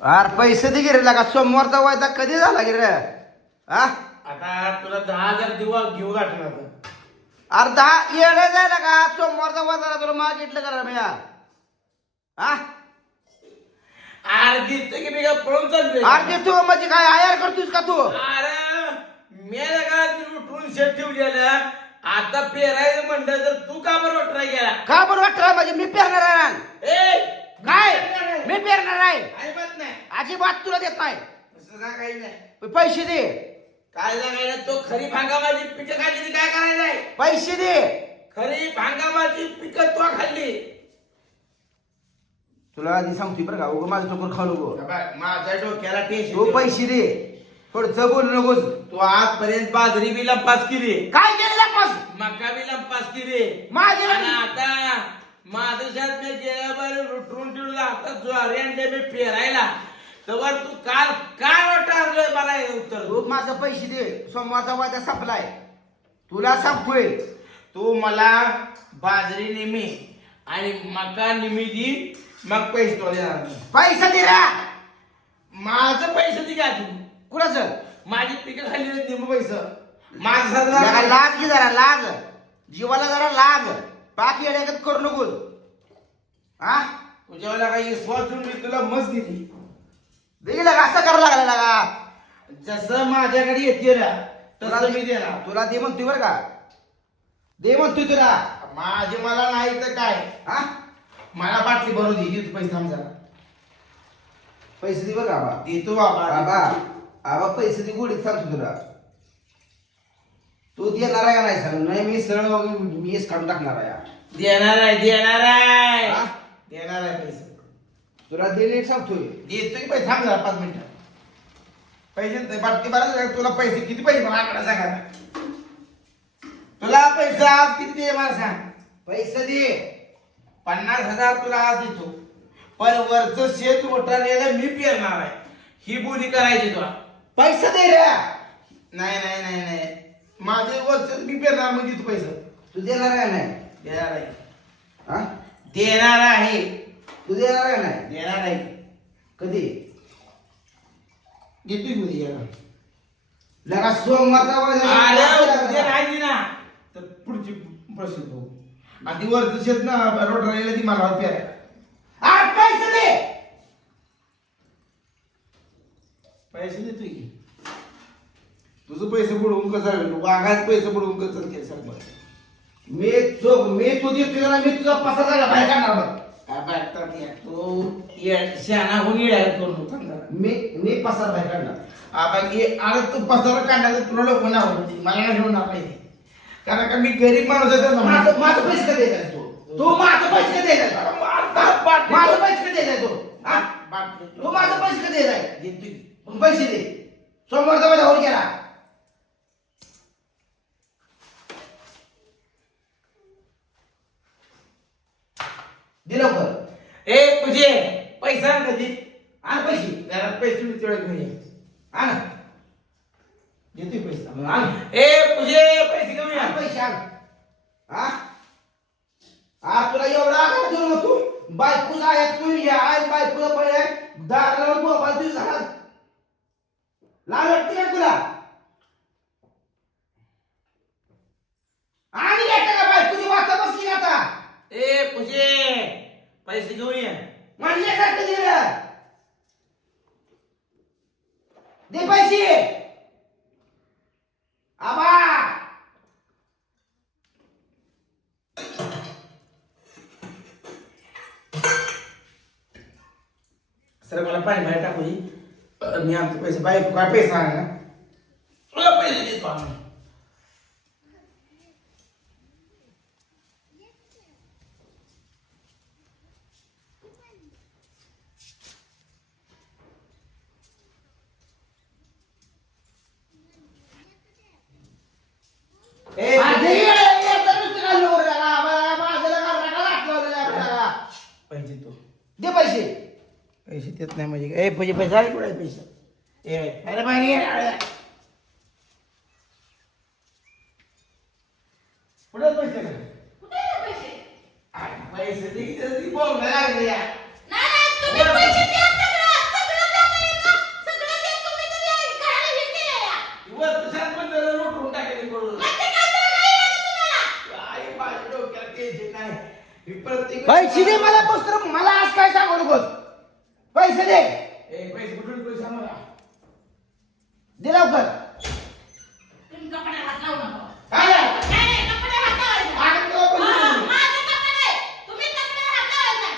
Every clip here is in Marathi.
अरे पैसे दे गिरे का? सोमवारचा वायदा कधी झाला गिरे? हा आता तुला दहा हजार दिवा घेऊ गाठणार अरे दहा येडे जायला का? सोमवारचा वायदा तुला मागितलं करा मी हा अरे दिसतं की मी का? पळून चाललोय. अरे तू म्हणजे काय आयार करतोस का तू? अरे मेल्या का ती उठून शेत ठेवलेला आता पेरायचं म्हणलं तर तू का बरं ट्राय केला का बरं वाटतं म्हणजे मी पेरणार आहे. ए काय? मी पेरणार आहे. अजिबात नाही. अजिबात तुला देत नाही. काही पैसे दे. काय लागायला तो खरी भांगामाची पिकं खाल्ली ती काय करायचंय पैसे दे. खरी भांगामाची पिकं तो खाल्ली. तुला आधी सांगतोय बरं का उगा माझं चोकर खाऊ नको. माझ्या डोक्याला तू टेन्शन पैसे दे. पुढचं बोलू नकोस. तू आजपर्यंत बाजरी बी लंपास केली. काय केलेला पास मका बी लंपास केली. माझे आणि आता माझं शेत मी गेल्यावर लुटून ठेवलं आता ज्वारी आणले मी पेरायला. तर तू काल काय वाटारलंय मला हे उत्तर? तू माझं पैसे दे सोमवारचा वायदा संपलाय. तुला संपतोय. तू मला बाजरी नेमी आणि मका निमी दी मग पैसे तो देणार. पैसा दे रा माझं पैसे दे का तू कुणाचं? माझी पिकं खाल्ली निम पैसे. माझं जरा साधारण लाग की जरा लाग जीवाला जरा लाग बाकी येण्यागत करू नकोस. हा? तुझ्यावाला काही विश्वास ठेवून मी तुला मस्त दिली. देखील असं करायला लागला का? जसं माझ्याकडे येते ना तसं मी देणार. तुला दे म्हणतोय बरं का? दे म्हणतोय तुला. माझे मला नाही तर काय? हा? मला बाटली भरू दे देतो पैसे थांब जरा. पैसे दे बरं का आबा देतो बाबा. आबा आबा पैसे दे गोडीत सांगतो तुला. तू देणार आहे का नाही सांग नाही मी सरळ मीच काढून टाकणार आहे. देणार आहे देणार आहे. हा? देणार आहे पैसे. तुला दे नीट सांगतोय. देतो की पैसे? थांब जरा पाच मिनिटं. पैसे दे, बाटली भरा तुला पैसे किती पैसे मला आकडा सांगा. तुला पैसे आज किती दे मला सांग. पैसे दे. पन्नास हजार तुला आज देतो. पण वरचं शेत मोठालेलं मी पेरणार आहे. ही बोली करायची तुला. पैसे दे रे. नाही नाही नाही नाही. माझे वरच मी पेरणार मग देतो पैसे. तू देणार आहे नाही? देणार आहे. हा? देणार आहे. तू देणार आहे नाही? देणार आहे. कधी? देतोय की उद्या. लगा सोमवारचा उद्या ना. तर पुढची प्रश्न बघू. आधी वरचं शेत ना रोड राहिलं ती मला पेरायला अरे पैसे दे. पैसे देतोय की? तुझं पैसे बुडवून कसं? वाघाच पैसे बुडवून कसं केलं मला. मी तो मी तू देतोय ना मी तुझा पसार झाला बाहेर काढणार बघ. काय या? तू ये- शहाणा होऊन येड्या करू नको जरा. मी मी पसार बाहेर काढणार. आबा की अरे तू पसार काढण्याचं तुला लोक होती मला नाही ठेवणार पाहिजे कारण का मी गरीब माणूस आहे माझं माझं पैसे कधी द्यायचा तू? तू माझं पैसे कधी द्यायचा माझं पैसे द्यायचा तू? तू माझं पैसे कधी द्यायचा पैसे दे. सोमवारचा वायदा होऊन गेला दे लवकर ए तुझे पैसा आण कधी आण पैसे घरात पैसे मी तेवढे घेऊन ये आण देतोय पैसा. आण. ए तुझे पैसे घेऊन आण या पैसे आण. हा? आ तुला एवढा आधार देऊ मग तू बायकोचा आहे तू या आहे बायकोला पहिले दार लावून मोबाईल तुझ्या घरात लाज वाटते का तुला आणि येते का बाय तुझी वाचा बसली का आता ए तुझे पैसे घेऊन ये म्हणल्यासारखं दे रे. दे पैसे आबा सर मला पाणी बाहेर टाकू. अ, मी आमचे पैसे बाहेर काय पैसा ना तुला पैसे देतो आम्ही. पैसे तो दे पैसे. पैसे देत नाही म्हणजे ए पैसे पैसे कुठे पैसे ए अरे बाहेर. कुठे पैसे पैसे? पैसे दे की जरा ती बोंबला लागली या. नाही, नाही, तुम्ही पैसे द्या सगळं, सगळं दे ए पैसे कुठून पैसे सांग मला दे लवकर तुम्ही कपड्याला हात लावू नका. काय आहे? नाही, नाही, कपड्याला हात लावायचा. आणि तुला पैसे हा, देऊ. माझे कपडे. तुम्ही कपड्याला हात लावायचा.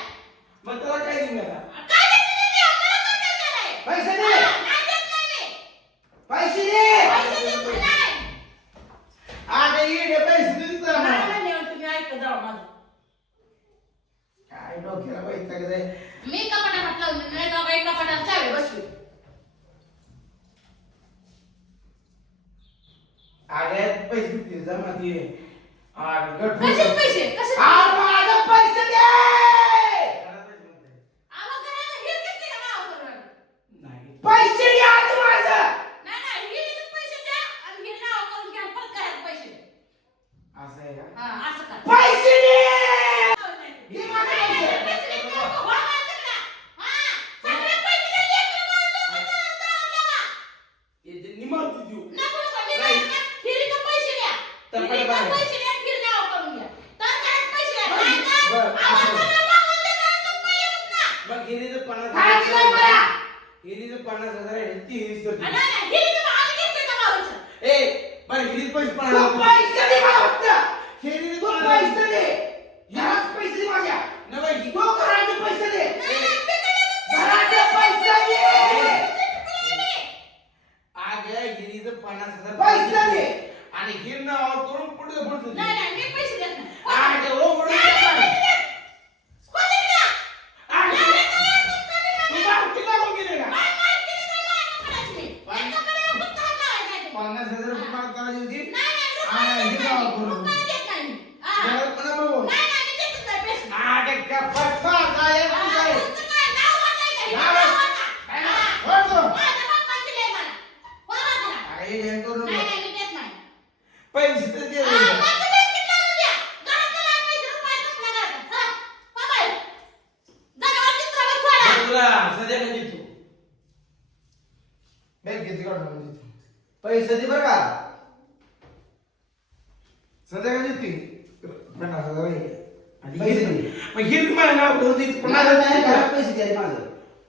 मग त्याला काय देऊ मला? काय देते तुम्ही? आम्हाला कोण देणार आहे? पैसे हा, दे नाही देत नाही मी. पैसे दे पैसे देत नाही. अगं ये रे पैसे देऊ तर नाही, मला. नाही, नाही, तुम्ही ऐकत जावा माझं. काय डोक्याला पैसे टाकायचंय? मी कपाटात हात लावून देणार नाही, बाबा, एक कपाटात चावी बसवी. अगं पैसे देते जमा दे. अगं गट कशाचे पैसे? कशाचे आ, पैसे? माझं पैसे दे आम्हा घराला हिर घेतली का नावावर? नाही. पैसे दे आज माझं नाही, नाही, हिरीचे पैसे द्या आणि हिर नाव करून घ्या, परत घरात पैसे द्या. असं आहे का? हा, असं करा. पैसे दे नाही, माझे पैसे. पैसे देत नाही, हो, माहिती का? हा, सगळे पैसे द्या. हे जे निमावती देऊ. नको, तर पहिलेच ना. मग हिरीचं पन्नास? हिरीचं पन्नास हजार आहे हिरीचे? ए बरं हिरीचं पैसे तू पन्नास पैसे दे मला फक्त. हिरीचं पैसे दे घरात पैसे दे माझ्या तू घराचे पैसे दे नाही, नाही, तिकडे घराचे पैसे दे अगं हिरीचं पन्नास हजार पैसे दे आणि हिर नाव करून पुढे पुढे नाही, नाही, मी पैसे देत नाही. अगं ओ ओढून नाही, टाका. पैसे देत. कोणी दिला? अगं, नाही, नाही, नाही, तू माहिती लागून गेले का? नाही, माहिती नाही, काय माझ्या कपड्याची. त्या कपड्यावर फक्त हात लावायचा आहे. पन्नास हजार रुपये मला करायची होती नाही, नाही, हा, रुपये हे देत नाव नाही. करून. रुपये देत नाही मी. हा. घरात पण बघू नाही, नाही, मी देतच नाही पैसे. अगं का फटका काय हा, काय तुमचं काय नाव वाचायचं आहे? नाव नाव वाच- वाचा. काय हा. नाव? वाच ना. माझ्या बाप्पाने दिलंय मला. कोण वाचणार? अगं, हे हे करू नाही, नको. नाही, मी देत नाही. पैसे तर दे हा, माझं बँकेत लावून द्या. घरात गेल्यावर पैसे रुपये संपला घरात. हा, बाबा. जनावर चित्राला सोडा. सध्या म्हणजे तू. बँकेत काढून म्हणजे तू? पैसे दे बरं का. सध्या म्हणजे ती? पन्नास हजार आहे. आणि पैसे दे. मग हे नाव देत पन्नास माझं हजार नाही घरात? पैसे दे माझं.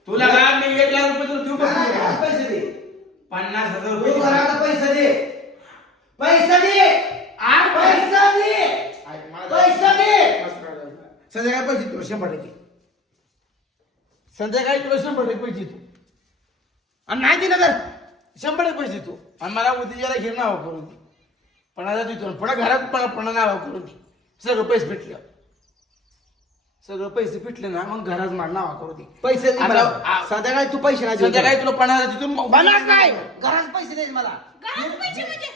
तुला का मी एक लाख रुपये तुला देऊ नाही, का घरात पैसे दे. पन्नास हजार तू रुपये घरात पैसे दे. पैसे दे. आ, पैसे दे. पैसे दे. संध्याकाळी पैसे तुला शंभर टक्के. संध्याकाळी तुला शंभर टक्के पैसे तू आणि नाही दिलं तर शंभर टक्के पैसे तू आणि मला उद्याला घे नाव करून दे पन्नास देतो पुन्हा घरात प- पुन्हा नाव करून दे सगळं पैसे भेटले सगळं पैसे भेटले ना मग घरात मला नाव करून दे पैसे दे मला. संध्याकाळी तू पैसे नाही. संध्याकाळी तुला हजार देतो मग- पन्नास नाही घरात पैसे दे मला घरात पैसे म्हणजे?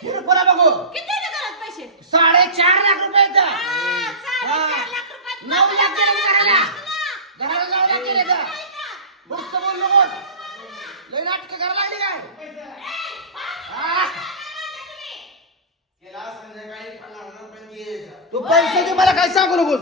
बघू किती आहे ना घरात पैसे? साडेचार लाख रुपये आहेत. हा, साडेचार. लाख रुपयात नऊ लाख गेले घराला ना. घराला नऊ लाख गेले का फक्त बोल लय नाटक करायला लागली काय? संध्याकाळी पन्नास द्यायचा. तू पैसे दे मला काय सांगू नकोस?